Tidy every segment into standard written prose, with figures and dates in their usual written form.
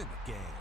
in the game.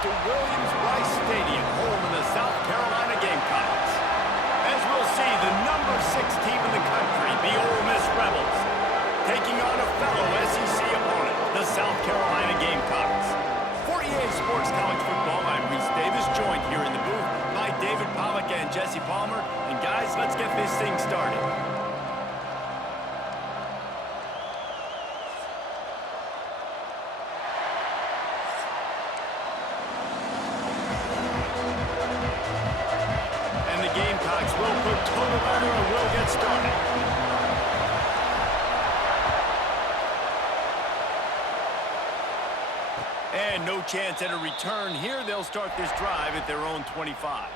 to Williams-Brice Stadium, home of the South Carolina Gamecocks. As we'll see, the number 6 team in the country, the Ole Miss Rebels, taking on a fellow SEC opponent, the South Carolina Gamecocks. For EA Sports College Football, I'm Reese Davis, joined here in the booth by David Pollack and Jesse Palmer. And guys, let's get this thing started. Gamecocks will put total order and will get started. And no chance at a return here. They'll start this drive at their own 25.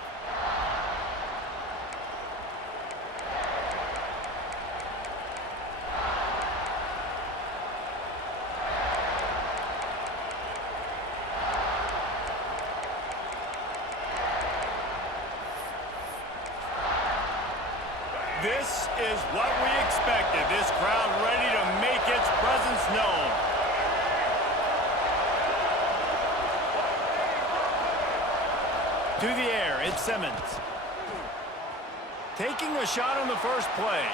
This is what we expected. This crowd ready to make its presence known. To the air, it's Simmons. Taking a shot on the first play.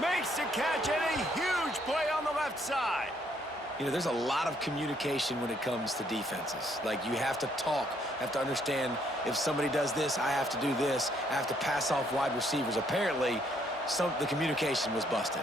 Makes the catch and a huge play on the left side. You know, there's a lot of communication when it comes to defenses. Like, you have to talk, have to understand if somebody does this, I have to do this. I have to pass off wide receivers. Apparently, the communication was busted.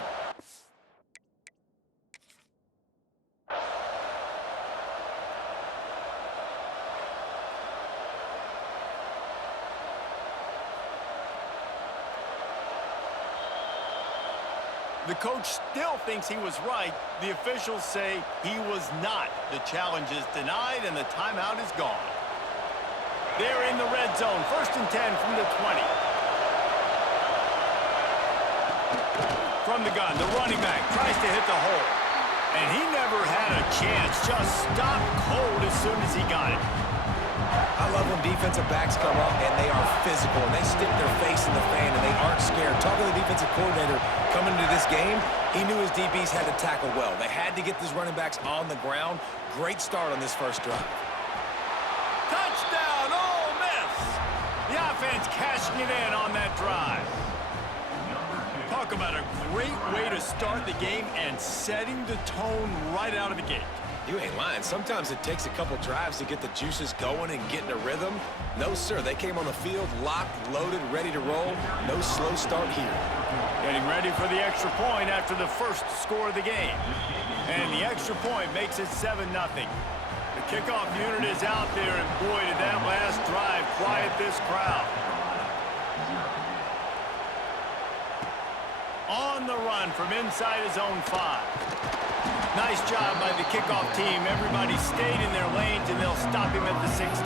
The coach still thinks he was right. The officials say he was not. The challenge is denied and the timeout is gone. They're in the red zone. 1st and 10 from the 20. From the gun, the running back tries to hit the hole. And he never had a chance. Just stopped cold as soon as he got it. I love when defensive backs come up and they are physical and they stick their face in the fan and they aren't scared. Talking to the defensive coordinator coming into this game, he knew his DBs had to tackle well. They had to get these running backs on the ground. Great start on this first drive. Touchdown, Ole Miss! The offense cashing it in on that drive. Talk about a great way to start the game and setting the tone right out of the gate. You ain't lying. Sometimes it takes a couple drives to get the juices going and get in a rhythm. No, sir. They came on the field, locked, loaded, ready to roll. No slow start here. Getting ready for the extra point after the first score of the game. And the extra point makes it 7-0. The kickoff unit is out there, and boy, did that last drive quiet this crowd. On the run from inside his own 5. Nice job by the kickoff team. Everybody stayed in their lanes, and they'll stop him at the 16.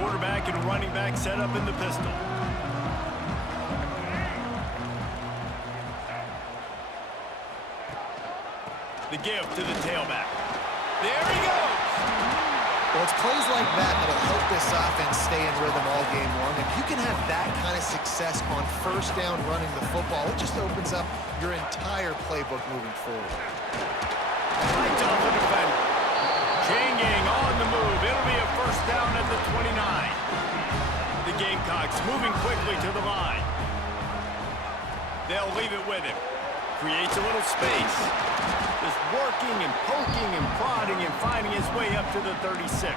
Quarterback and running back set up in the pistol. The give to the tailback. There he goes! Well, it's plays like that that'll help this offense stay in rhythm all game long. If you can have that kind of success on first down running the football, it just opens up your entire playbook moving forward. Right off the defender. Chain gang on the move. It'll be a first down at the 29. The Gamecocks moving quickly to the line. They'll leave it with him. Creates a little space. Just working and poking and prodding and finding his way up to the 36.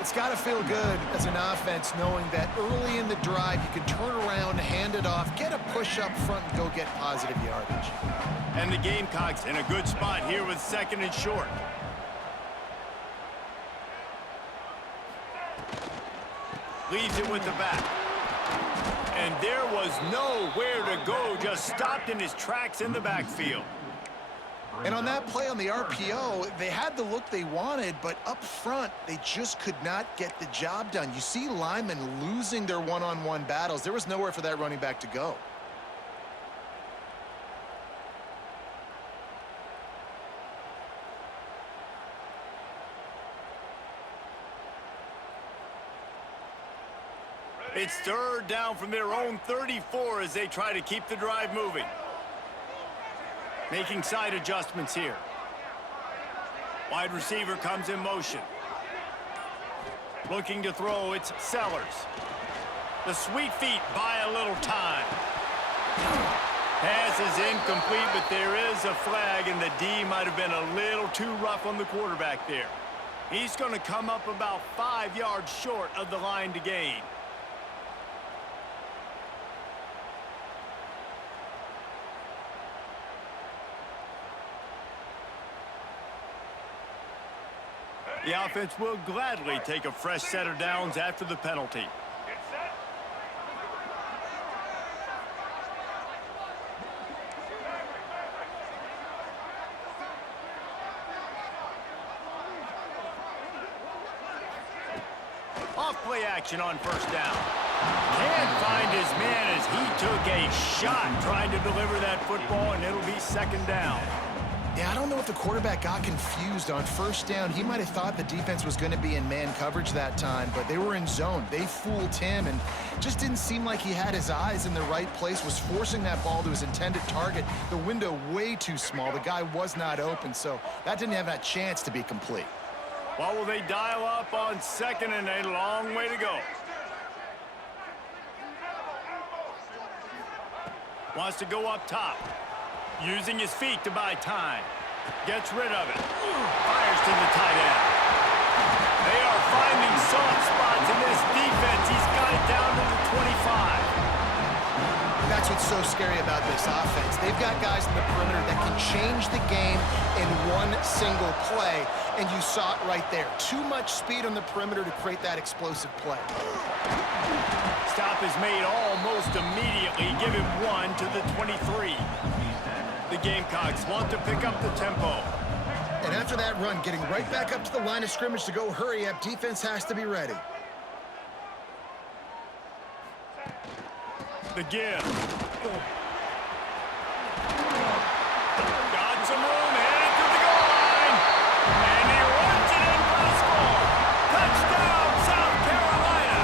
It's got to feel good as an offense knowing that early in the drive you can turn around, hand it off, get a push up front, and go get positive yardage. And the Gamecocks in a good spot here with 2nd and short. Leaves it with the back. And there was nowhere to go, just stopped in his tracks in the backfield. And on that play on the RPO, they had the look they wanted, but up front, they just could not get the job done. You see linemen losing their one-on-one battles. There was nowhere for that running back to go. It's 3rd down from their own 34 as they try to keep the drive moving. Making side adjustments here. Wide receiver comes in motion. Looking to throw, it's Sellers. The sweet feet buy a little time. Pass is incomplete, but there is a flag, and the D might have been a little too rough on the quarterback there. He's going to come up about 5 yards short of the line to gain. The offense will gladly take a fresh set of downs after the penalty. Off-play action on first down. Can't find his man as he took a shot trying to deliver that football, and it'll be second down. Yeah, I don't know if the quarterback got confused on first down. He might have thought the defense was going to be in man coverage that time, but they were in zone. They fooled him and just didn't seem like he had his eyes in the right place, was forcing that ball to his intended target. The window way too small. The guy was not open, so that didn't have that chance to be complete. Well, will they dial up on second and a long way to go? Wants to go up top. Using his feet to buy time. Gets rid of it. Fires to the tight end. They are finding soft spots in this defense. He's got it down to the 25. That's what's so scary about this offense. They've got guys in the perimeter that can change the game in one single play, and you saw it right there. Too much speed on the perimeter to create that explosive play. Stop is made almost immediately. Give him one to the 23. The Gamecocks want to pick up the tempo. And after that run, getting right back up to the line of scrimmage to go hurry up, defense has to be ready. The give. Got some room, headed to the goal line. And he runs it in for the score. Touchdown, South Carolina.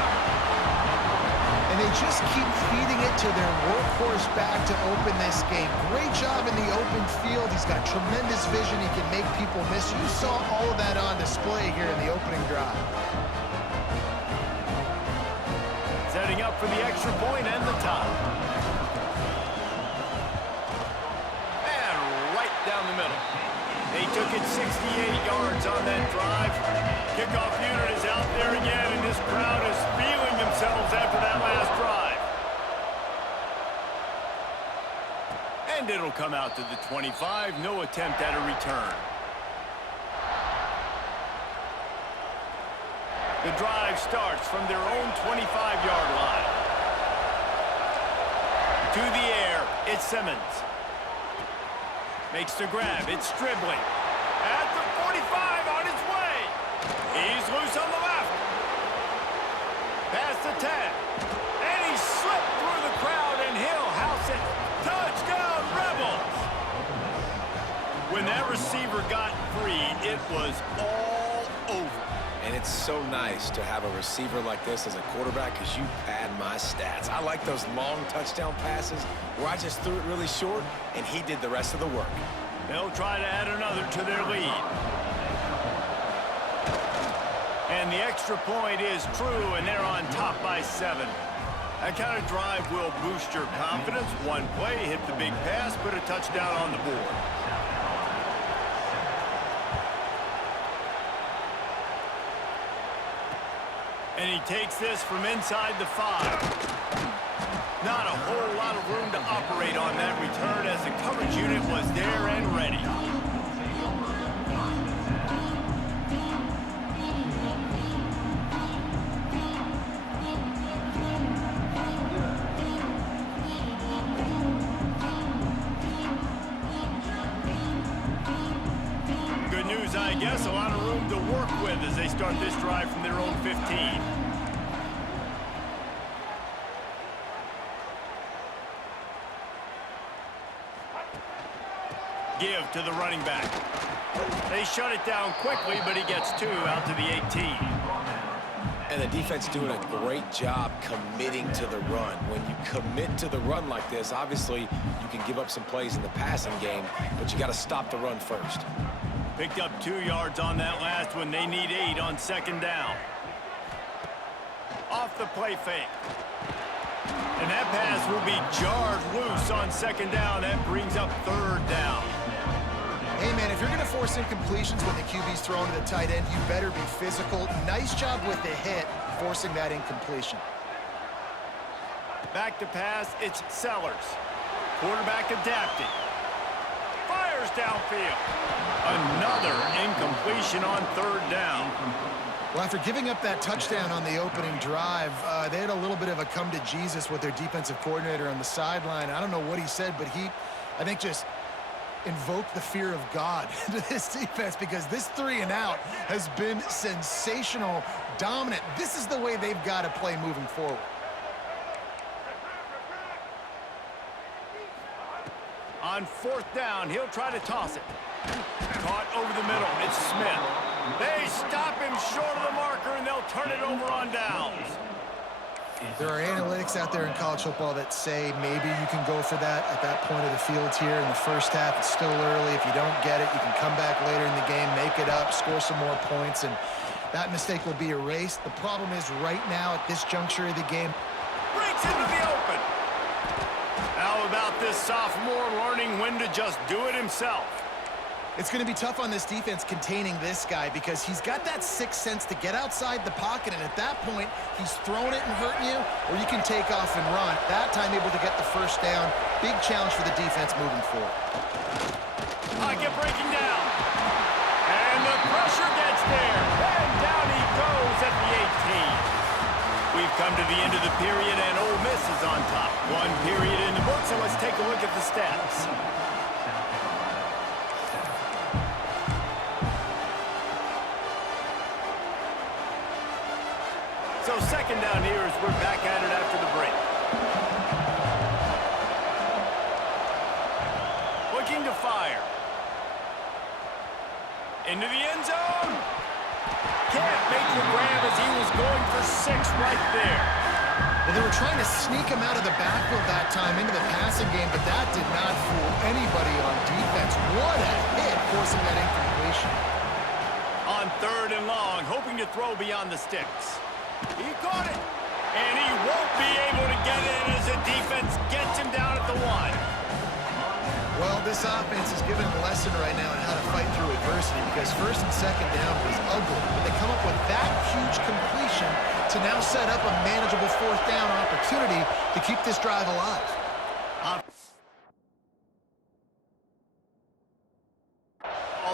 And they just keep feeding it to their workhorse back to open this game. Great job in the open field. He's got tremendous vision. He can make people miss. You saw all of that on display here in the opening drive. Setting up for the extra point and the top. And right down the middle. They took it 68 yards on that drive. Kickoff unit is out there again, and this crowd is feeling themselves after that last drive. And it'll come out to the 25. No attempt at a return. The drive starts from their own 25-yard line. To the air, it's Simmons. Makes the grab, it's Stribling. At the 45 on his way. He's loose on the left. Past the 10. And he slipped through the crowd, and he'll house it. Touchdown, Rebels! When that receiver got free, it was all over. And it's so nice to have a receiver like this as a quarterback because you pad my stats. I like those long touchdown passes where I just threw it really short and he did the rest of the work. They'll try to add another to their lead. And the extra point is true, and they're on top by 7. That kind of drive will boost your confidence. One play, hit the big pass, put a touchdown on the board. And he takes this from inside the 5. Not a whole lot of room to operate on that return as the coverage unit was there and ready. Good news, I guess. A lot of room to work with as they start this drive from their own 15. Give to the running back. They shut it down quickly, but he gets 2 out to the 18. And the defense doing a great job committing to the run. When you commit to the run like this, obviously you can give up some plays in the passing game, but you got to stop the run first. Picked up 2 yards on that last one. They need 8 on second down. Off the play fake. And that pass will be jarred loose on second down. That brings up third down. Hey, man, if you're going to force incompletions when the QB's thrown to the tight end, you better be physical. Nice job with the hit, forcing that incompletion. Back to pass, it's Sellers. Quarterback adapting. Fires downfield. Another incompletion on third down. Well, after giving up that touchdown on the opening drive, they had a little bit of a come to Jesus with their defensive coordinator on the sideline. I don't know what he said, but I think, just invoke the fear of God into this defense, because this 3-and-out has been sensational, dominant. This is the way they've got to play moving forward. On fourth down, he'll try to toss it. Caught over the middle. It's Smith. They stop him short of the marker, and they'll turn it over on downs. There are analytics out there in college football that say maybe you can go for that at that point of the field here in the first half. It's still early. If you don't get it, you can come back later in the game, make it up, score some more points, and that mistake will be erased. The problem is right now at this juncture of the game, Breaks into the open. How about this sophomore learning when to just do it himself? it's going to be tough on this defense containing this guy, because he's got that sixth sense to get outside the pocket, and at that point, he's throwing it and hurting you, or you can take off and run. That time able to get the first down. Big challenge for the defense moving forward. Pocket breaking down. And the pressure gets there. And down he goes at the 18. We've come to the end of the period, and Ole Miss is on top. One period in the books, and let's take a look at the stats. So second down here as we're back at it after the break. Looking to fire. Into the end zone. Can't make the grab as he was going for 6 right there. Well, they were trying to sneak him out of the backfield that time into the passing game, but that did not fool anybody on defense. What a hit, forcing that incompletion. On third and long, hoping to throw beyond the sticks. He caught it, and he won't be able to get in as the defense gets him down at the 1. Well, this offense is given a lesson right now on how to fight through adversity, because first and second down was ugly, but they come up with that huge completion to now set up a manageable fourth down opportunity to keep this drive alive.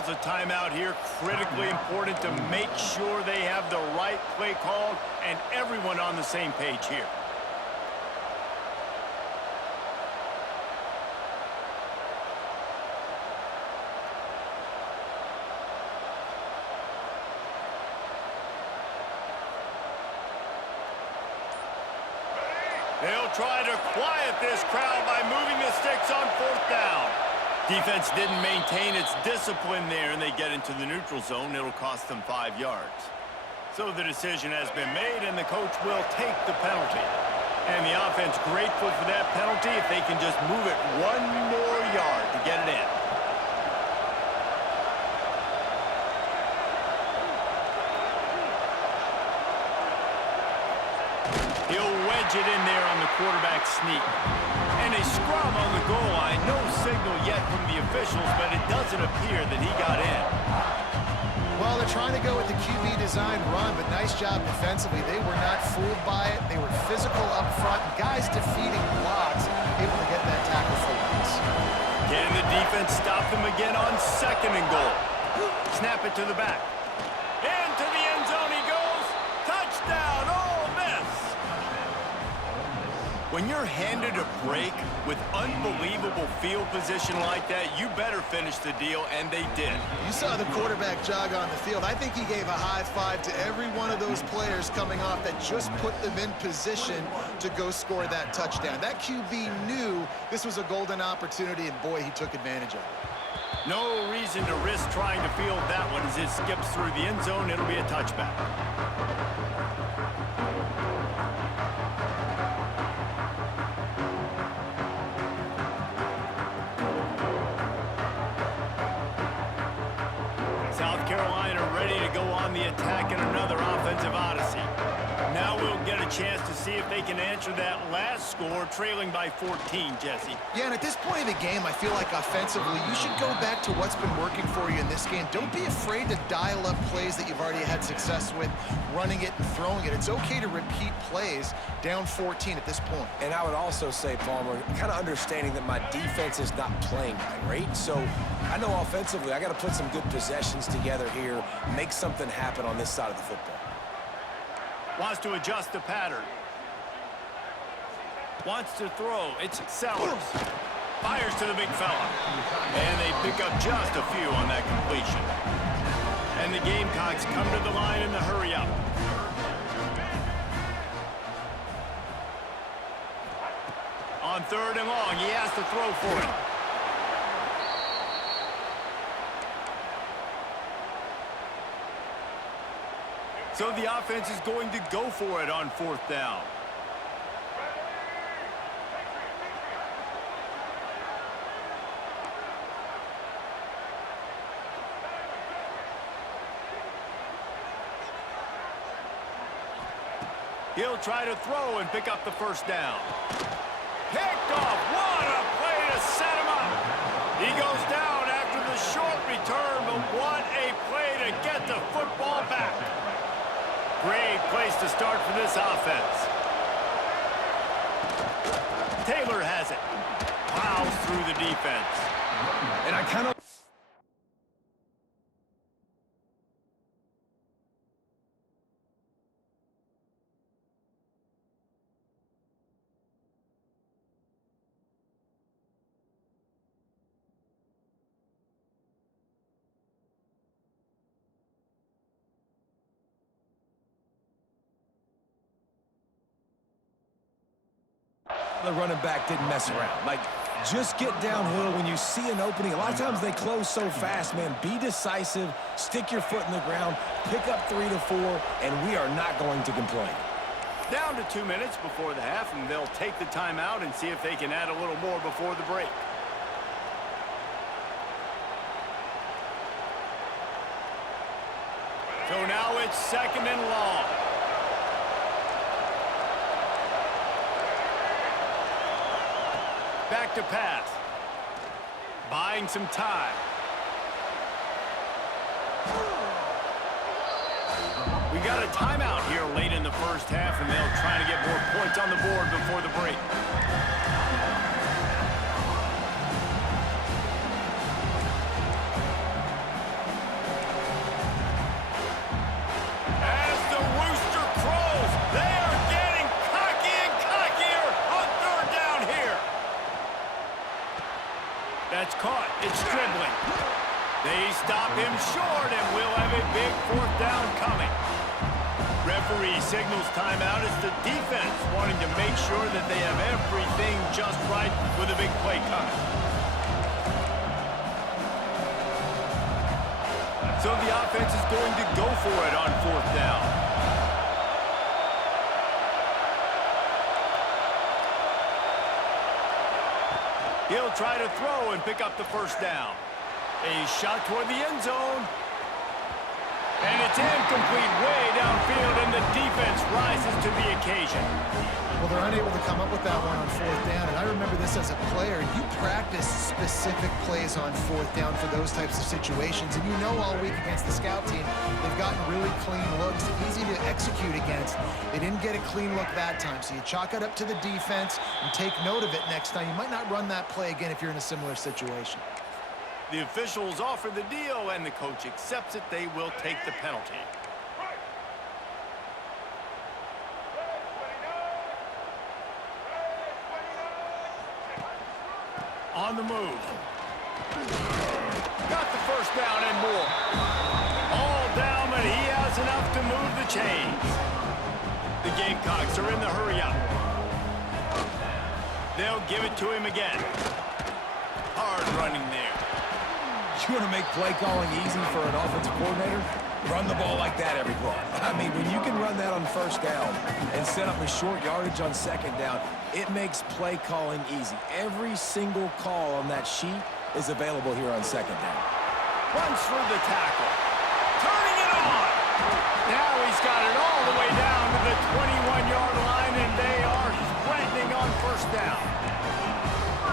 A timeout here, critically important to make sure they have the right play called and everyone on the same page here. They'll try to quiet this crowd by moving the sticks on fourth down. Defense didn't maintain its discipline there, and they get into the neutral zone. It'll cost them 5 yards. So the decision has been made, and the coach will take the penalty. And the offense grateful for that penalty if they can just move it 1 more yard to get it in. He'll wedge it in there on the quarterback sneak. And a scrum on the goal line. No signal yet from the officials, but it doesn't appear that he got in. Well, they're trying to go with the QB design run, but nice job defensively. They were not fooled by it. They were physical up front. Guys defeating blocks, able to get that tackle for once. Can the defense stop them again on second and goal? Snap it to the back. Into the end zone he goes. Touchdown, Ole Miss! When you're handed a break with unbelievable field position like that, you better finish the deal, and they did. You saw the quarterback jog on the field. I think he gave a high five to every one of those players coming off that just put them in position to go score that touchdown. That QB knew this was a golden opportunity, and boy, he took advantage of it. No reason to risk trying to field that one as it skips through the end zone. It'll be a touchback. South Carolina ready to go on the attack in another offensive odyssey. Now we'll get a chance to see if they can answer that last score, trailing by 14, Jesse. Yeah, and at this point in the game, I feel like offensively, you should go back to what's been working for you in this game. Don't be afraid to dial up plays that you've already had success with, running it and throwing it. It's okay to repeat plays down 14 at this point. And I would also say, Palmer, kind of understanding that my defense is not playing great. So I know offensively, I got to put some good possessions together here, make something happen on this side of the football. Wants to adjust the pattern. Wants to throw. It's Sellers. Fires to the big fella. And they pick up just a few on that completion. And the Gamecocks come to the line in the hurry up. On 3rd and long, he has to throw for it. So the offense is going to go for it on 4th down. He'll try to throw and pick up the 1st down. Picked off. What a play to set him up. He goes down after the short return, but what a play to get the football back. Great place to start for this offense. Taylor has it. Plows through the defense. And I kind of... The running back didn't mess around. Like, just get downhill when you see an opening. A lot of times they close so fast, man. Be decisive, stick your foot in the ground, pick up 3 to 4, and we are not going to complain. Down to 2 minutes before the half, and they'll take the timeout and see if they can add a little more before the break. So now it's 2nd and long. Back to pass. Buying some time. We got a timeout here late in the 1st half, and they'll try to get more points on the board before the break. As the rooster crows, they are getting cocky and cockier on 3rd down here. That's caught. It's dribbling. They stop him short, and we'll have a big 4th down coming. Referee signals timeout as the defense wanting to make sure that they have everything just right with a big play coming. So the offense is going to go for it on 4th down. He'll try to throw and pick up the 1st down. A shot toward the end zone. And it's incomplete way downfield, and the defense rises to the occasion. Well, they're unable to come up with that one on 4th down, and I remember this as a player. You practice specific plays on 4th down for those types of situations, and you know all week against the scout team, they've gotten really clean looks, easy to execute against. They didn't get a clean look that time, so you chalk it up to the defense and take note of it next time. You might not run that play again if you're in a similar situation. The officials offer the deal, and the coach accepts it. They will take the penalty. On the move. Got the 1st down and more. All down, but he has enough to move the chains. The Gamecocks are in the hurry up. They'll give it to him again. Hard running there. You want to make play calling easy for an offensive coordinator? Run the ball like that every play. I mean, when you can run that on first down and set up a short yardage on second down, it makes play calling easy. Every single call on that sheet is available here on second down. Runs through the tackle. Turning it on. Now he's got it all the way down to the 21-yard line, and they are threatening on first down.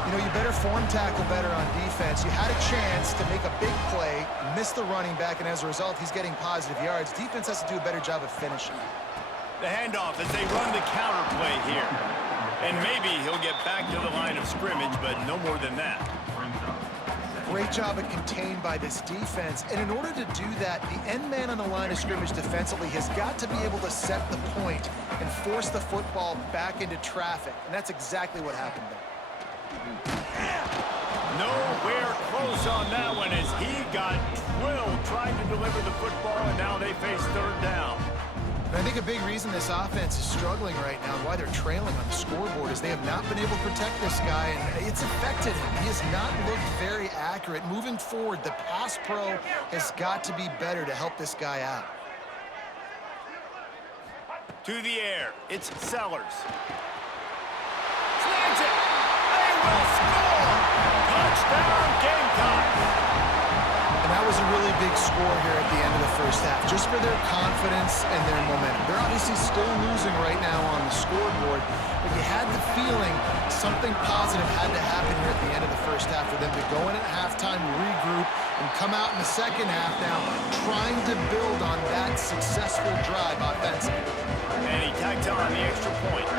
You know, you better form tackle better on defense. You had a chance to make a big play, miss the running back, and as a result, he's getting positive yards. Defense has to do a better job of finishing. The handoff as they run the counter play here. And maybe he'll get back to the line of scrimmage, but no more than that. Great job of contained by this defense. And in order to do that, the end man on the line of scrimmage defensively has got to be able to set the point and force the football back into traffic. And that's exactly what happened there. Nowhere close on that one as he got drilled trying to deliver the football, and now they face third down. And I think a big reason this offense is struggling right now, why they're trailing on the scoreboard, is they have not been able to protect this guy, and it's affected him. He has not looked very accurate. Moving forward, the pass pro has got to be better to help this guy out. To the air, it's Sellers. Snags it. They will score. Touchdown, Gamecocks. And that was a really big score here at the end of the first half, just for their confidence and their momentum. They're obviously still losing right now on the scoreboard, but you had the feeling something positive had to happen here at the end of the first half for them to go in at halftime, regroup, and come out in the second half now trying to build on that successful drive offensively. And he tacked on the extra point.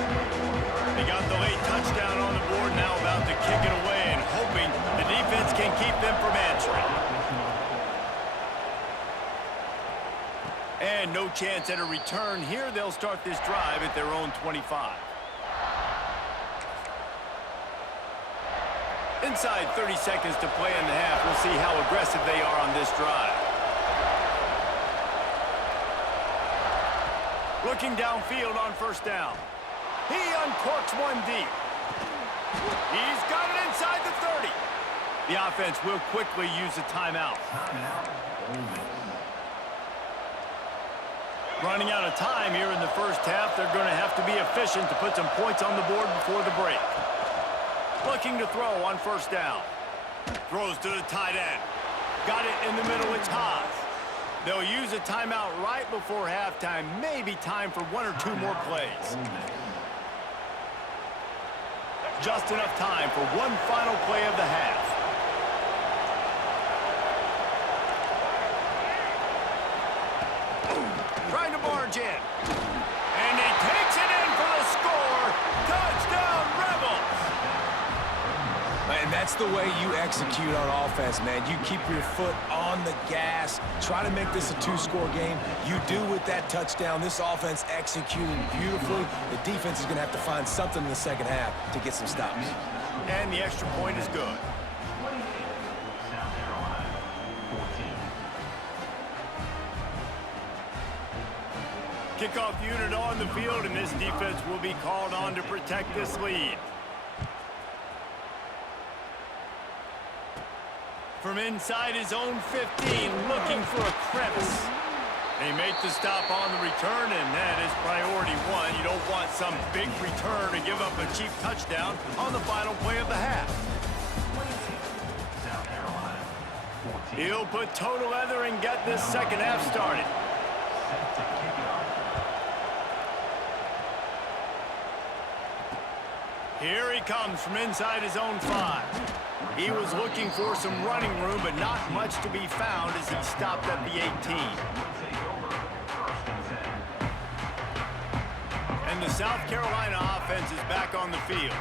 They got the late touchdown on the board, now about to kick it away and hoping the defense can keep them from answering. And no chance at a return here. They'll start this drive at their own 25. Inside 30 seconds to play in the half. We'll see how aggressive they are on this drive. Looking downfield on first down. He uncorks one deep. He's got it inside the 30. The offense will quickly use a timeout. Running out of time here in the first half. They're going to have to be efficient to put some points on the board before the break. Looking to throw on first down. Throws to the tight end. Got it in the middle. It's Haas. They'll use a timeout right before halftime. Maybe time for one or two more plays. Just enough time for one final play of the half. Trying to barge in. And he takes it in for the score. Touchdown, Rebels! And that's the way you execute on offense, man. You keep your foot on the gas. Try to make this a two-score game. You do with that touchdown. This offense executing beautifully. The defense is going to have to find something in the second half to get some stops. And the extra point is good. Kickoff unit on the field, and this defense will be called on to protect this lead. From inside his own 15, looking for a crevice. They make the stop on the return, and that is priority one. You don't want some big return to give up a cheap touchdown on the final play of the half. He'll put total leather and get this second half started. Here he comes from inside his own 5. He was looking for some running room, but not much to be found as he stopped at the 18. And the South Carolina offense is back on the field.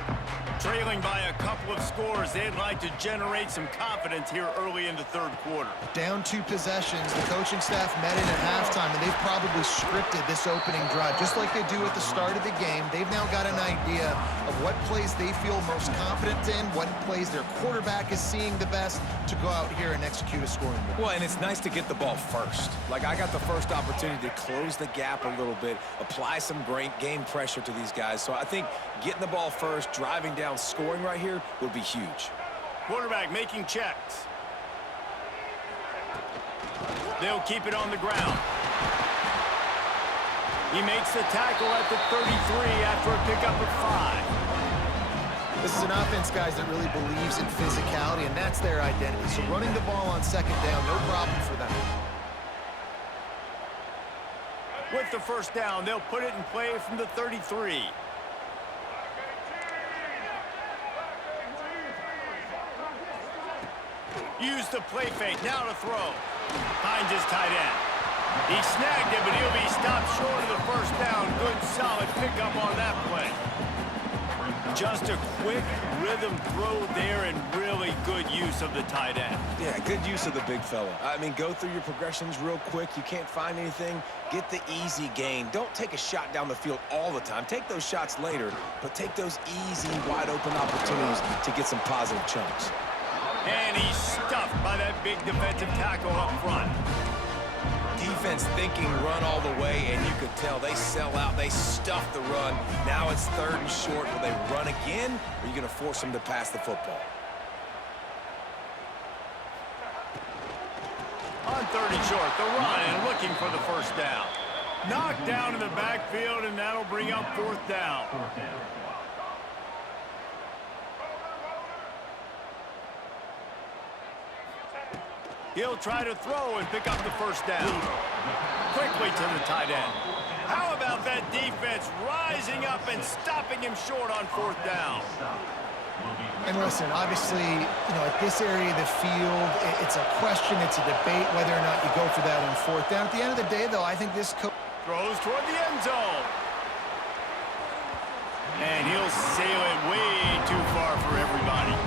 Trailing by a couple of scores, they'd like to generate some confidence here early in the third quarter. Down 2 possessions, the coaching staff met in at halftime, and they've probably scripted this opening drive. Just like they do at the start of the game, they've now got an idea of what plays they feel most confident in, what plays their quarterback is seeing the best to go out here and execute a scoring drive. Well, and it's nice to get the ball first. Like, I got the first opportunity to close the gap a little bit, apply some great game pressure to these guys. So I think getting the ball first, driving down, scoring right here would be huge. Quarterback making checks. They'll keep it on the ground. He makes the tackle at the 33 after a pickup of 5. This is an offense, guys, that really believes in physicality, and that's their identity. So running the ball on second down, no problem for them. With the first down, they'll put it in play from the 33. Use the play fake, now to throw. Finds his tight end. He snagged it, but he'll be stopped short of the first down. Good, solid pickup on that play. Just a quick rhythm throw there and really good use of the tight end. Yeah, good use of the big fella. I mean, go through your progressions real quick. You can't find anything, get the easy gain. Don't take a shot down the field all the time. Take those shots later, but take those easy, wide-open opportunities to get some positive chunks. And he's stuffed by that big defensive tackle up front. Defense thinking run all the way, and you could tell they sell out. They stuff the run. Now it's 3rd and short. Will they run again, or are you going to force them to pass the football? On 3rd and short, the run and looking for the first down. Knocked down in the backfield, and that'll bring up 4th down. He'll try to throw and pick up the first down. Quickly to the tight end. How about that defense rising up and stopping him short on 4th down? And listen, obviously, at this area of the field, it's a question, it's a debate whether or not you go for that on 4th down. At the end of the day, though, I think this coach throws toward the end zone. And he'll sail it way too far for everybody.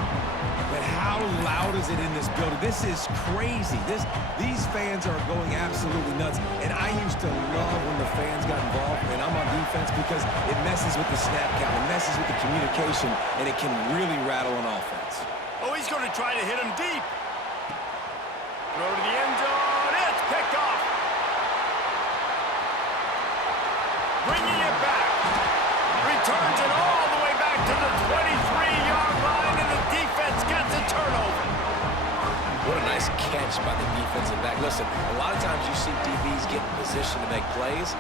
But how loud is it in this building? This is crazy. These fans are going absolutely nuts. And I used to love when the fans got involved, and I'm on defense, because it messes with the snap count, it messes with the communication, and it can really rattle an offense. Oh, he's going to try to hit him deep. Throw to the end zone. It's picked off. Bringing it back. Returns it all the way back to the 23-yard line, and the defense gets a turnover. What a nice catch by the defensive back. Listen, a lot of times you see DBs get in position to make plays,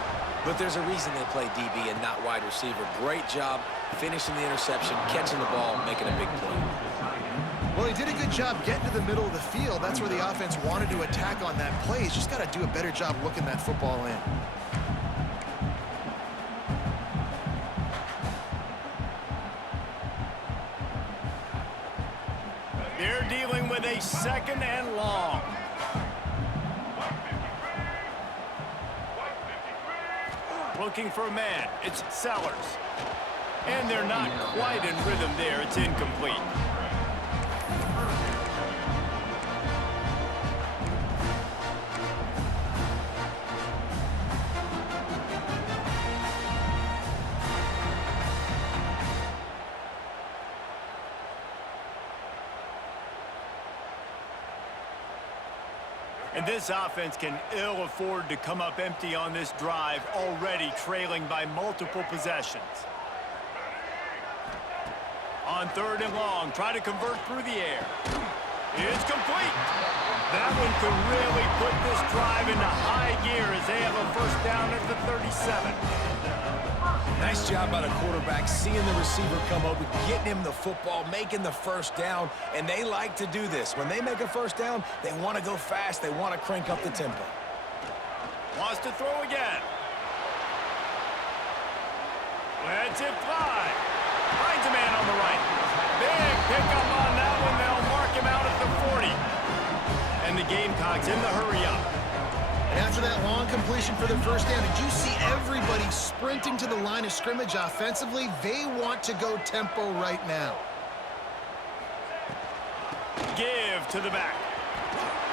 but there's a reason they play DB and not wide receiver. Great job finishing the interception, catching the ball, making a big play. Well, he did a good job getting to the middle of the field. That's where the offense wanted to attack on that play. He's just got to do a better job looking that football in. They're dealing with a 2nd and long. Looking for a man. It's Sellers. And they're not quite in rhythm there. It's incomplete. And this offense can ill afford to come up empty on this drive, already trailing by multiple possessions. On 3rd and long, try to convert through the air. It's complete. That one could really put this drive into high gear as they have a first down at the 37. Nice job by the quarterback, seeing the receiver come over, getting him the football, making the first down, and they like to do this. When they make a first down, they want to go fast, they want to crank up the tempo. Wants to throw again. Lets it fly. Finds a man on the right. Big pickup on that one. They'll mark him out at the 40. And the Gamecocks in the hurry up. And after that long completion for the first down, did you see everybody sprinting to the line of scrimmage offensively? They want to go tempo right now. Give to the back.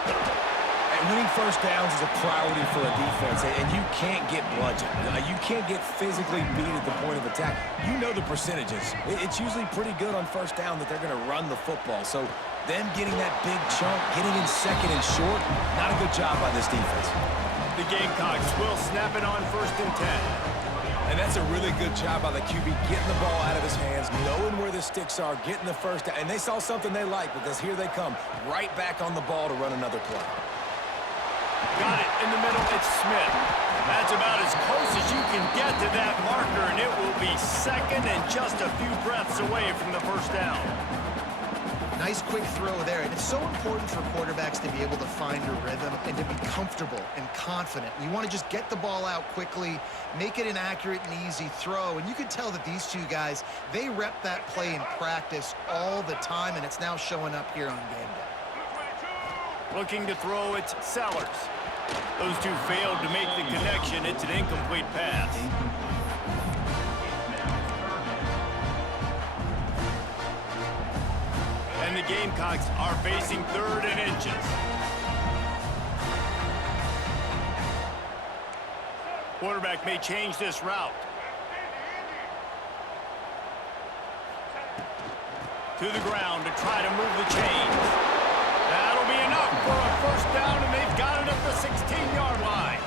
And winning first downs is a priority for a defense, and you can't get bludgeoned. You can't get physically beat at the point of attack. You know the percentages. It's usually pretty good on first down that they're going to run the football. So them getting that big chunk, getting in 2nd and short, not a good job by this defense. The Gamecocks will snap it on 1st and 10. And that's a really good job by the QB, getting the ball out of his hands, knowing where the sticks are, getting the first down. And they saw something they like, because here they come, right back on the ball to run another play. Got it in the middle. It's Smith. That's about as close as you can get to that marker, and it will be second and just a few breaths away from the first down. Nice quick throw there, and it's so important for quarterbacks to be able to find a rhythm and to be comfortable and confident. You want to just get the ball out quickly, make it an accurate and easy throw, and you can tell that these two guys, they rep that play in practice all the time, and it's now showing up here on game day. Looking to throw, it's Sellers. Those two failed to make the connection. It's an incomplete pass. And the Gamecocks are facing 3rd and inches. Quarterback may change this route. To the ground to try to move the chains. That'll be enough for a first down, and they've got it at the 16-yard line.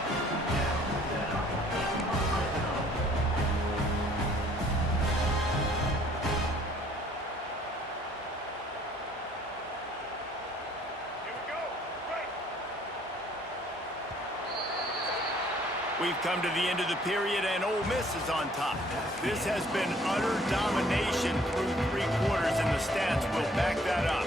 We've come to the end of the period, and Ole Miss is on top. This has been utter domination through 3 quarters, and the stats will back that up.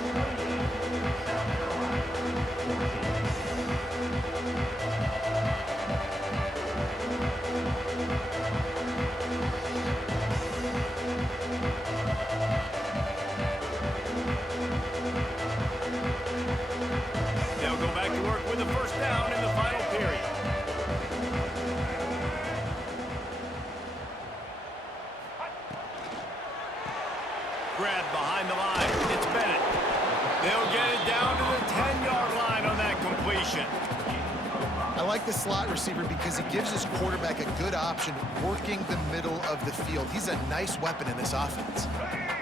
They'll go back to work with a first down in the final period. Grab behind the line. It's Bennett. They'll get it down to the 10-yard line on that completion. I like the slot receiver because it gives his quarterback a good option working the middle of the field. He's a nice weapon in this offense.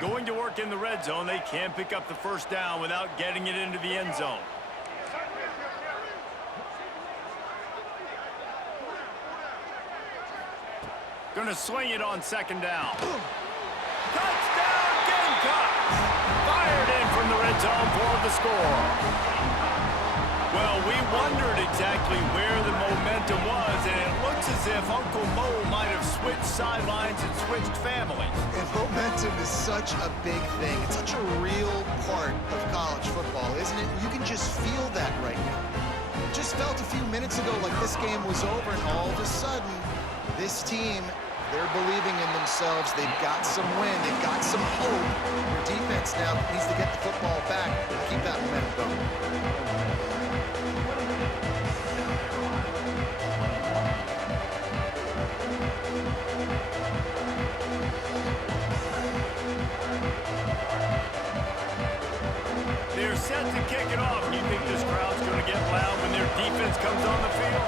Going to work in the red zone. They can't pick up the first down without getting it into the end zone. Gonna swing it on 2nd down. Touchdown Gamecocks! Fired in from the red zone for the score. Well, we wondered exactly where the momentum was, and it looks as if Uncle Mo might have switched sidelines and switched families. And momentum is such a big thing. It's such a real part of college football, isn't it? You can just feel that right now. It just felt a few minutes ago like this game was over, and all of a sudden, this team, they're believing in themselves. They've got some wind. They've got some hope. Their defense now needs to get the football back and keep that momentum going. They're set to kick it off. Do you think this crowd's going to get loud when their defense comes on the field?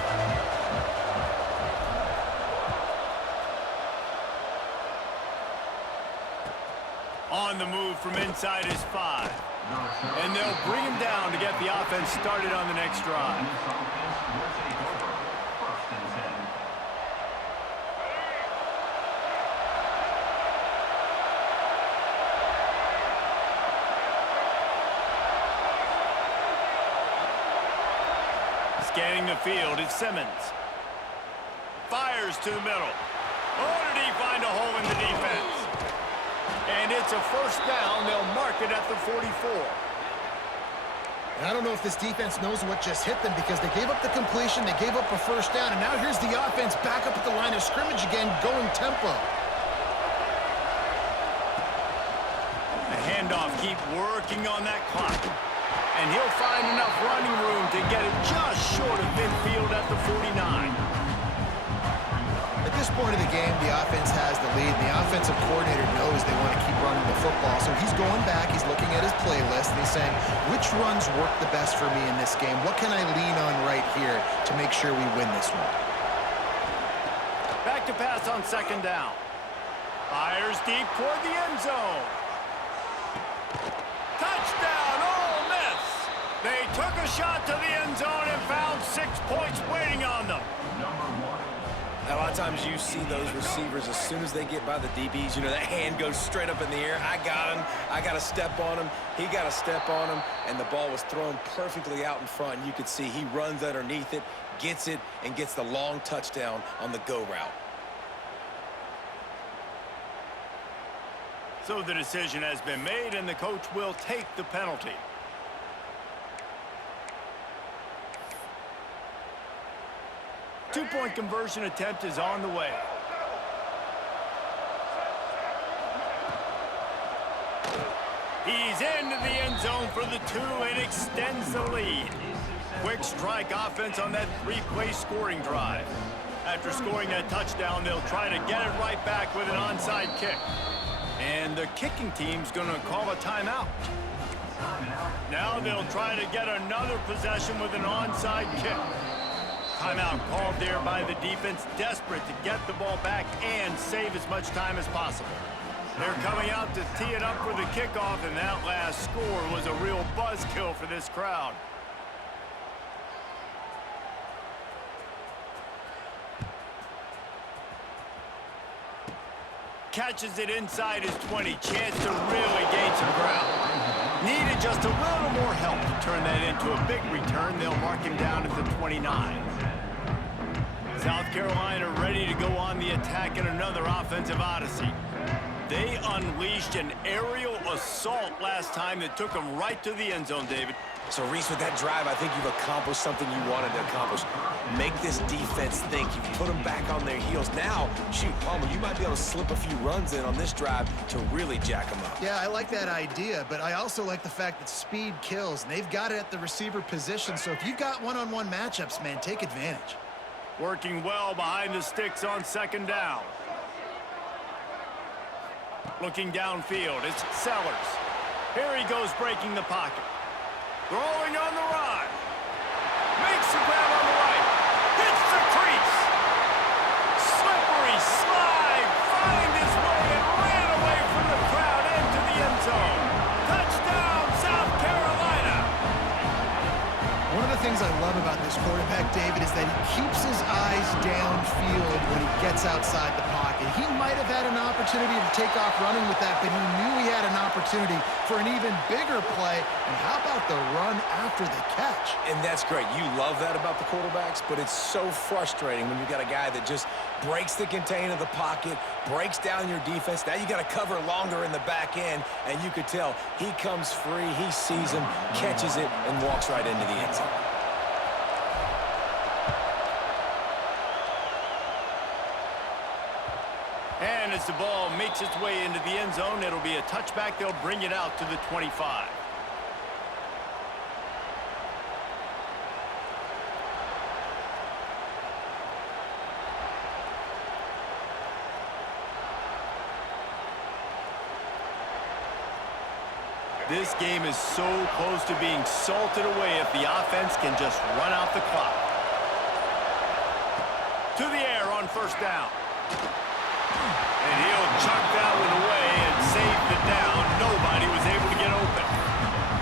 On the move from inside his 5. And they'll bring him down to get the offense started on the next drive. Scanning the field, it's Simmons. Fires to the middle. Oh, did he find a hole in the defense? And it's a first down. They'll mark it at the 44. And I don't know if this defense knows what just hit them because they gave up the completion, they gave up a first down, and now here's the offense back up at the line of scrimmage again, going tempo. The handoff, keep working on that clock. And he'll find enough running room to get it just short of midfield at the 49. At this point of the game, the offense has the lead. The offensive coordinator knows they want to keep running the football. So he's going back, he's looking at his playlist, and he's saying, which runs work the best for me in this game? What can I lean on right here to make sure we win this one? Back to pass on 2nd down. Fires deep toward the end zone. Touchdown, Ole Miss! They took a shot to the end zone and found 6 points waiting on them. Now, I'll tell sometimes you see those receivers, as soon as they get by the DBs, you know, that hand goes straight up in the air. I got him. I got to step on him. He got to step on him. And the ball was thrown perfectly out in front. And you could see he runs underneath it, gets it, and gets the long touchdown on the go route. So the decision has been made, and the coach will take the penalty. Two-point conversion attempt is on the way. He's into the end zone for the 2 and extends the lead. Quick strike offense on that 3-play scoring drive. After scoring that touchdown, they'll try to get it right back with an onside kick. And the kicking team's going to call a timeout. Now they'll try to get another possession with an onside kick. Timeout called there by the defense, desperate to get the ball back and save as much time as possible. They're coming out to tee it up for the kickoff, and that last score was a real buzzkill for this crowd. Catches it inside his 20. Chance to really gain some ground. Needed just a little more help to turn that into a big return. They'll mark him down at the 29. South Carolina ready to go on the attack in another offensive odyssey. They unleashed an aerial assault last time that took them right to the end zone, David. So, Reese, with that drive, I think you've accomplished something you wanted to accomplish. Make this defense think. You've put them back on their heels. Now, shoot, Palmer, you might be able to slip a few runs in on this drive to really jack them up. Yeah, I like that idea, but I also like the fact that speed kills, and they've got it at the receiver position. So if you've got one-on-one matchups, man, take advantage. Working well behind the sticks on second down. Looking downfield, it's Sellers. Here he goes breaking the pocket. Throwing on the run. Makes the grab on the right. Hits the crease. Slippery slide. Find his way and ran away from the crowd into the end zone. Touchdown, South Carolina. One of the things I love about this quarterback, David, is that he keeps his eyes downfield when he gets outside the pocket. He might have had an opportunity to take off running with that, but he knew he had an opportunity for an even bigger play. And how about the run after the catch? And that's great. You love that about the quarterbacks, but it's so frustrating when you've got a guy that just breaks the contain of the pocket, breaks down your defense. Now you got to cover longer in the back end, and you could tell he comes free, he sees him, catches it, and walks right into the end zone. And as the ball makes its way into the end zone, it'll be a touchback. They'll bring it out to the 25. This game is so close to being salted away if the offense can just run out the clock. To the air on first down. And he'll chuck that one away and save the down. Nobody was able to get open.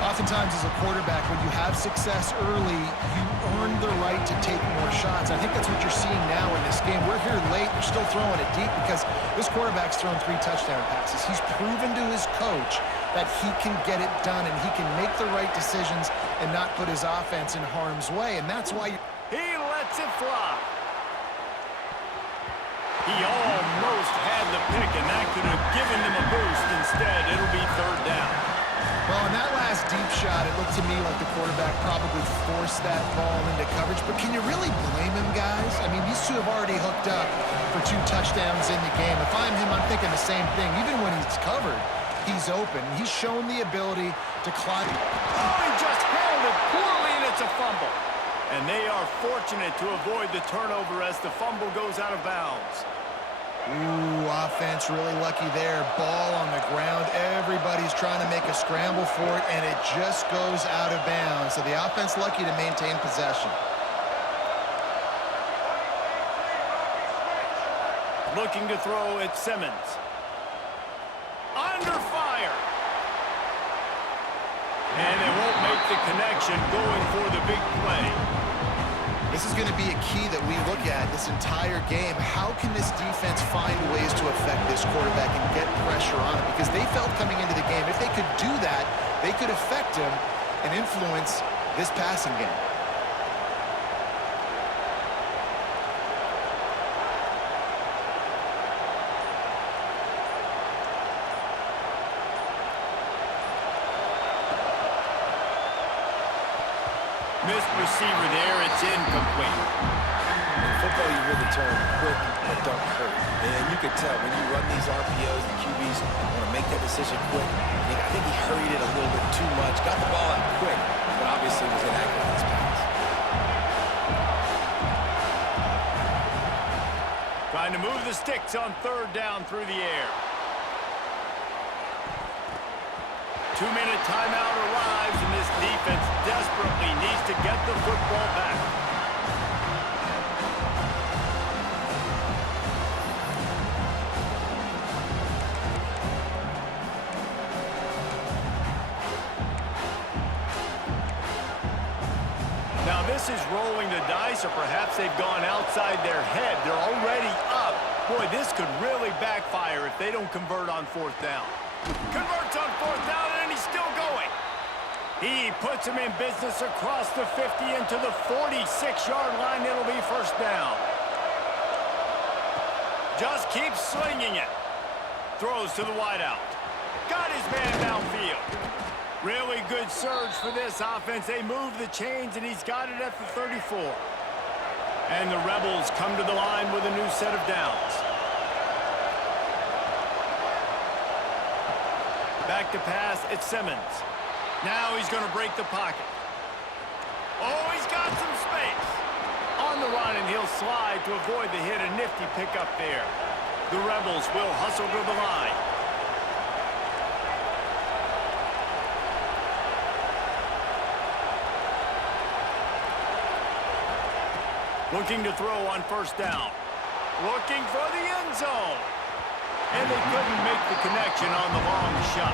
Oftentimes as a quarterback, when you have success early, you earn the right to take more shots. I think that's what you're seeing now in this game. We're here late. They're still throwing it deep because this quarterback's thrown 3 touchdown passes. He's proven to his coach that he can get it done and he can make the right decisions and not put his offense in harm's way. And that's why he lets it fly. He almost had the pick, and that could have given them a boost. Instead, it'll be third down. Well, in that last deep shot, it looked to me like the quarterback probably forced that ball into coverage. But can you really blame him, guys? I mean, these two have already hooked up for 2 touchdowns in the game. If I'm him, I'm thinking the same thing. Even when he's covered, he's open. He's shown the ability to climb. Oh, he just held it poorly, and it's a fumble. And they are fortunate to avoid the turnover as the fumble goes out of bounds. Ooh, offense really lucky there. Ball on the ground. Everybody's trying to make a scramble for it, and it just goes out of bounds. So the offense lucky to maintain possession. Looking to throw at Simmons. Under fire. And they won't make the connection going for the big play. This is going to be a key that we look at. The this entire game, how can this defense find ways to affect this quarterback and get pressure on him? Because they felt coming into the game, if they could do that, they could affect him and influence this passing game. Missed receiver there. It's incomplete. In football, you really turn quick but don't hurt. And you can tell when you run these RPOs, the QBs want to make that decision quick. I think he hurried it a little bit too much. Got the ball out quick, but obviously was inaccurate in his pass. Trying to move the sticks on third down through the air. 2-minute timeout arrives, and this defense desperately needs to get the football back. Now this is rolling the dice, or perhaps they've gone outside their head. They're already up. Boy, this could really backfire if they don't convert on fourth down. Converts on fourth down, and he's still going. He puts him in business across the 50 into the 46-yard line. It'll be first down. Just keeps slinging it. Throws to the wideout. Got his man downfield. Really good surge for this offense. They move the chains, and he's got it at the 34. And the Rebels come to the line with a new set of downs. Back to pass, it's Simmons. Now he's going to break the pocket. Oh, he's got some space. On the run, and he'll slide to avoid the hit. A nifty pickup there. The Rebels will hustle to the line. Looking to throw on first down. Looking for the end zone. And they couldn't make the connection on the long shot.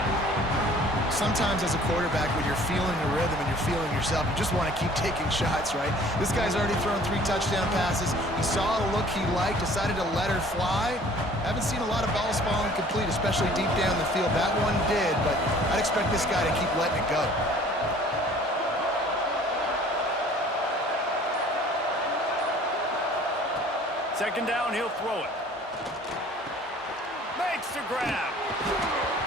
Sometimes as a quarterback, when you're feeling the rhythm and you're feeling yourself, you just want to keep taking shots, right? This guy's already thrown 3 touchdown passes. He saw a look he liked, decided to let her fly. Haven't seen a lot of balls falling complete, especially deep down the field. That one did, but I'd expect this guy to keep letting it go. Second down, he'll throw it. Makes the grab.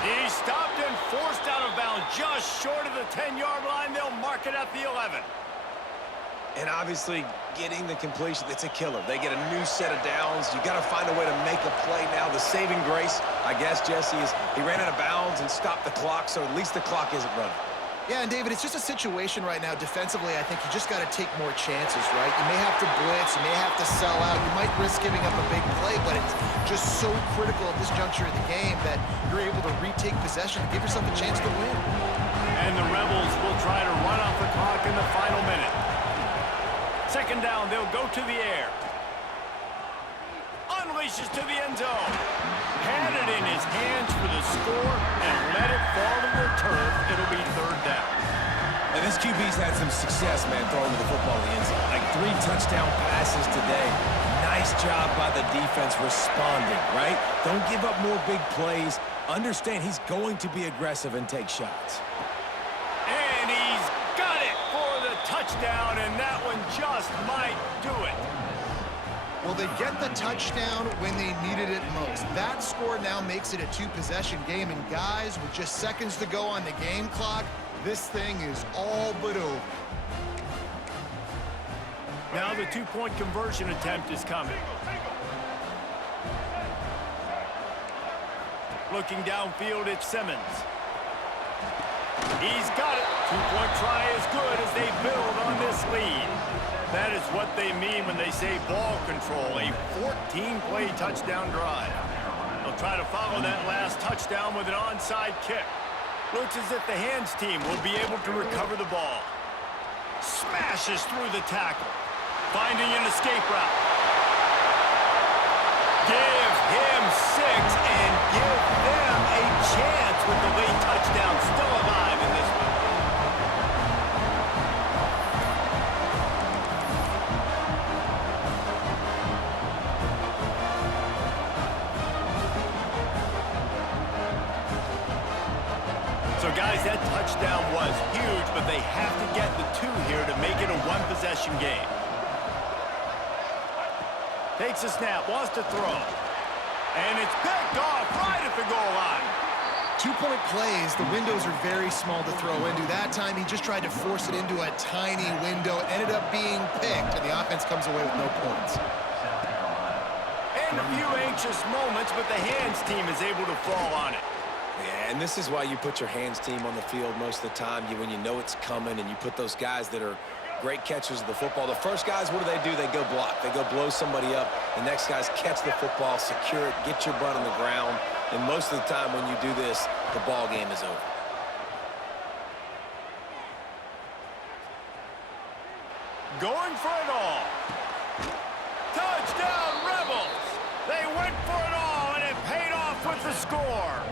He's stopped and forced out of bounds just short of the 10-yard line. They'll mark it at the 11. And obviously, getting the completion, it's a killer. They get a new set of downs. You got to find a way to make a play now. The saving grace, I guess, Jesse, is he ran out of bounds and stopped the clock, so at least the clock isn't running. Yeah, and David, it's just a situation right now defensively. I think you just got to take more chances, right? You may have to blitz, you may have to sell out, you might risk giving up a big play, but it's just so critical at this juncture of the game that you're able to retake possession and give yourself a chance to win. And the Rebels will try to run off the clock in the final minute. Second down, they'll go to the air. Unleashes to the end zone. Had it in his hands for the score and let it fall to the turf. It'll be third down. And this QB's had some success, man, throwing the football in the end zone. Like 3 touchdown passes today. Nice job by the defense responding, right? Don't give up more big plays. Understand he's going to be aggressive and take shots. And he's got it for the touchdown, and that one just might do it. Well, they get the touchdown when they needed it most. That score now makes it a 2-possession game, and guys, with just seconds to go on the game clock, this thing is all but over. Now the 2-point conversion attempt is coming. Looking downfield, it's Simmons. He's got it. 2-point try is good as they build on this lead. That is what they mean when they say ball control, a 14-play touchdown drive. They'll try to follow that last touchdown with an onside kick. Looks as if the hands team will be able to recover the ball. Smashes through the tackle, finding an escape route. Give him 6 and give them a chance with the late touchdown still alive in this one. guys, that touchdown was huge, but they have to get the 2 here to make it a one-possession game. Takes a snap, wants to throw. And it's picked off right at the goal line. 2-point plays, the windows are very small to throw into. That time, he just tried to force it into a tiny window, ended up being picked, and the offense comes away with no points. And a few anxious moments, but the hands team is able to fall on it. Yeah, and this is why you put your hands team on the field most of the time. When you know it's coming, and you put those guys that are great catchers of the football. The first guys, what do? They go block. They go blow somebody up. The next guys catch the football, secure it, get your butt on the ground. And most of the time when you do this, the ball game is over. Going for it all. Touchdown, Rebels! They went for it all, and it paid off with the score.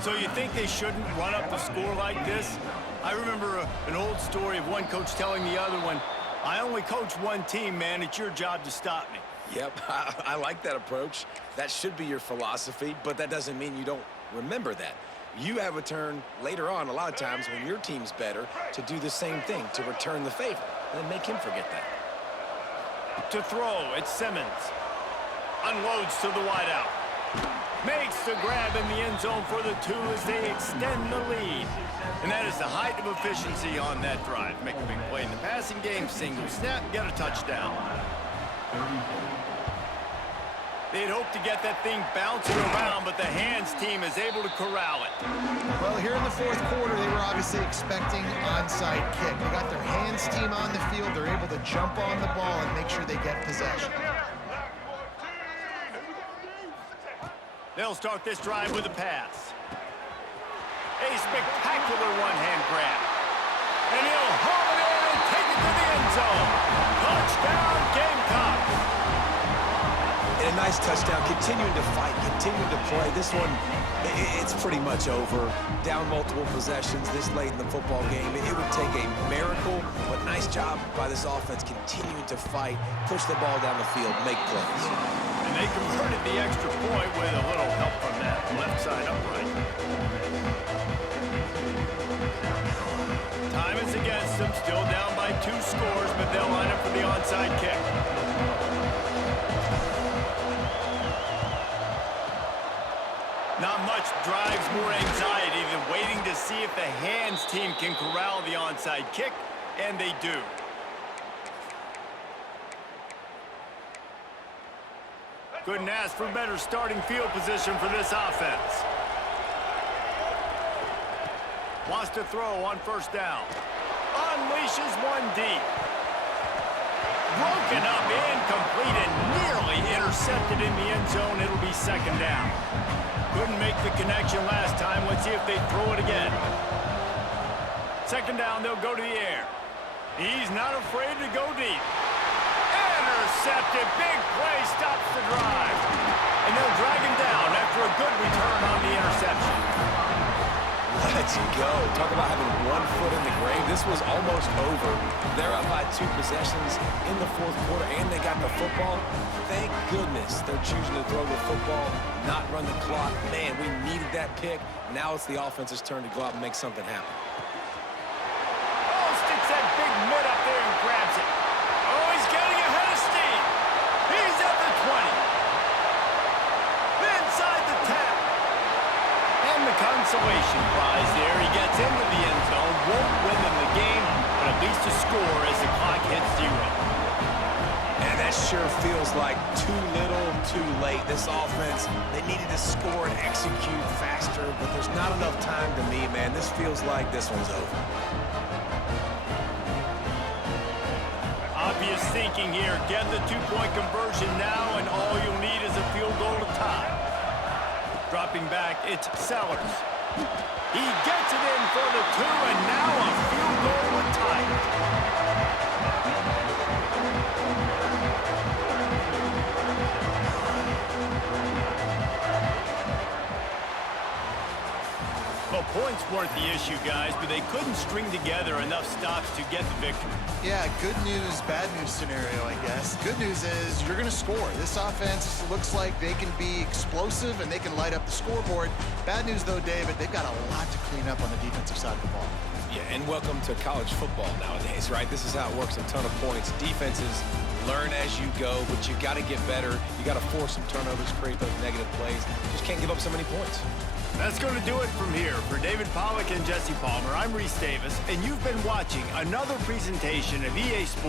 So you think they shouldn't run up the score like this? I remember an old story of one coach telling the other one, I only coach one team, man. It's your job to stop me. Yep, I like that approach. That should be your philosophy, but that doesn't mean you don't remember that. You have a turn later on, a lot of times, when your team's better, to do the same thing, to return the favor, and then make him forget that. To throw, it's Simmons. Unloads to the wideout. Makes the grab in the end zone for the 2 as they extend the lead. And that is the height of efficiency on that drive. Make a big play in the passing game, single snap, get a touchdown. They'd hope to get that thing bouncing around, but the hands team is able to corral it. Well, here in the 4th quarter, they were obviously expecting onside kick. They got their hands team on the field. They're able to jump on the ball and make sure they get possession. They'll start this drive with a pass. A spectacular one-hand grab. And he'll haul it in and take it to the end zone. Touchdown, Gamecocks. And a nice touchdown, continuing to fight, continuing to play. This one, it's pretty much over. Down multiple possessions this late in the football game. It would take a miracle, but nice job by this offense continuing to fight, push the ball down the field, make plays. And they converted the extra point with a little help from that left side upright. Time is against them, still down by 2 scores, but they'll line up for the onside kick. Not much drives more anxiety than waiting to see if the hands team can corral the onside kick, and they do. Couldn't ask for better starting field position for this offense. Wants to throw on 1st down. Unleashes one deep. Broken up, incomplete, and nearly intercepted in the end zone. It'll be 2nd down. Couldn't make the connection last time. Let's see if they throw it again. 2nd down, they'll go to the air. He's not afraid to go deep. Intercepted, big play, stops the drive. And they'll drag him down after a good return on the interception. Let's go. Talk about having one foot in the grave. This was almost over. They're up by 2 possessions in the 4th quarter, and they got the football. Thank goodness they're choosing to throw the football, not run the clock. Man, we needed that pick. Now it's the offense's turn to go out and make something happen. Oh, sticks that big mid up there and grabs it. Oh, he's getting ahead of steam. He's at the 20. Inside the 10. And the consolation prize there. He gets into the end zone. Won't win them the game, but at least a score as the clock hits 0. And that sure feels like too little, too late. This offense, they needed to score and execute faster, but there's not enough time to me, man. This feels like this one's over. Obvious thinking here. Get the 2-point conversion now, and all you'll need is a field goal to tie. Dropping back, it's Sellers. He gets it in for the 2, and now a field goal would tie it. Points weren't the issue, guys, but they couldn't string together enough stops to get the victory. Yeah, good news, bad news scenario, I guess. Good news is you're going to score. This offense looks like they can be explosive and they can light up the scoreboard. Bad news, though, David, they've got a lot to clean up on the defensive side of the ball. Yeah, and welcome to college football nowadays, right? This is how it works, a ton of points. Defenses learn as you go, but you got to get better. You got to force some turnovers, create those negative plays. Just can't give up so many points. That's going to do it from here. For David Pollack and Jesse Palmer, I'm Reese Davis, and you've been watching another presentation of EA Sports.